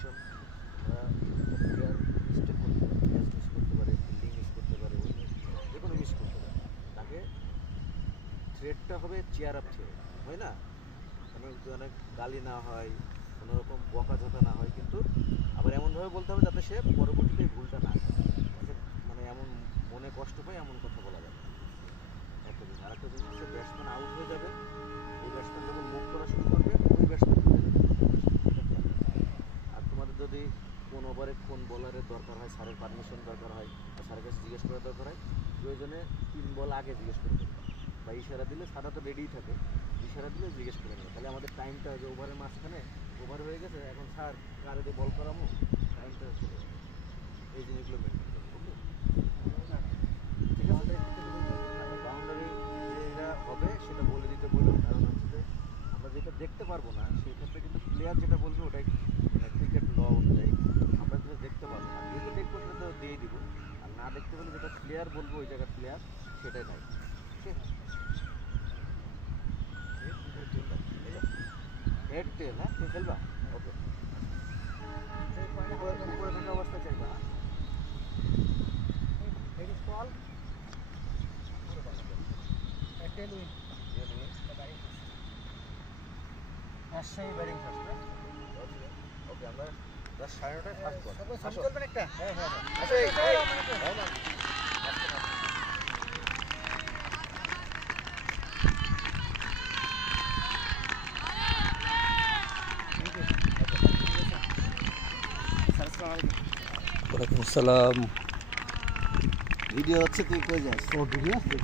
Position, আমরা player mistake করতে পারে, ক্যাচ মিস করতে পারে, ফিল্ডিং মিস করতে পারে, যে কোনো মিস করতে পারে, তাকে থ্রেডটা হবে চেয়ার আপ থ্রেড, হয় না? অনেক গালি না হয়, কোনো রকম বকাঝকা না হয়, কিন্তু আবার এমনভাবে বলতে হবে যাতে সে পরবর্তীতে ভুলটা না করে, মানে এমন মনে কষ্ট পায় এমন কথা বলা যাবে। একটা জিনিস, আরেকটা জিনিস হচ্ছে ব্যাটসম্যান আউট হয়ে যাবে, ওই ব্যাটসম্যান যখন মুভ করা শুরু করবে ওই ব্যাটসম্যান আর তোমাদের যদি কোন ওভারে কোন বোলারের দরকার হয়, স্যারের পারমিশন দরকার হয় বা স্যারের কাছে জিজ্ঞেস করার দরকার হয়, প্রয়োজনে 3 বল আগে জিজ্ঞেস করে দেবে বা ইশারা দিলে, সারা তো রেডিই থাকে, ইশারা দিলে জিজ্ঞেস করে নেবে, তাহলে আমাদের টাইমটা যে ওভারের মাঝখানে ওভার হয়ে গেছে, এখন স্যার কারে দিয়ে বল করামো, টাইমটা চলে যাবে। এই জিনিসগুলো মেনটেন করবো, ওকে? ঠিক আছে, বাউন্ডারি যেটা হবে সেটা বলে দিতে বলুন, কারণ হচ্ছে আমরা যেটা দেখতে পারবো না সেই ক্ষেত্রে কিন্তু প্লেয়ার যেটা বলবে ওটাই, মানে ক্রিকেট ল অনুযায়ী আমরা যেটা দেখতে পারবো না, যেটা দেখবো সেটা তো দিয়ে দিব, আর না দেখতে পেলে যেটা প্লেয়ার বলবো ওই জায়গার প্লেয়ার সেটাই নাই। ঠিক আছে, হেড টেল, হ্যাঁ তুমি খেলবা, ওকে? উপরে থাকা অবস্থায় চাইবা, রাজশাহী ব্যাটিং ফার্স্ট, না? ওকে, আমরা 10:30টায় ফার্স্ট বল চলবেন একটা। হ্যাঁ হ্যাঁ ওয়ালাইকুম আসসালাম। ভিডিও হচ্ছে, তুই কই যাস? ও ভিডিও আছে।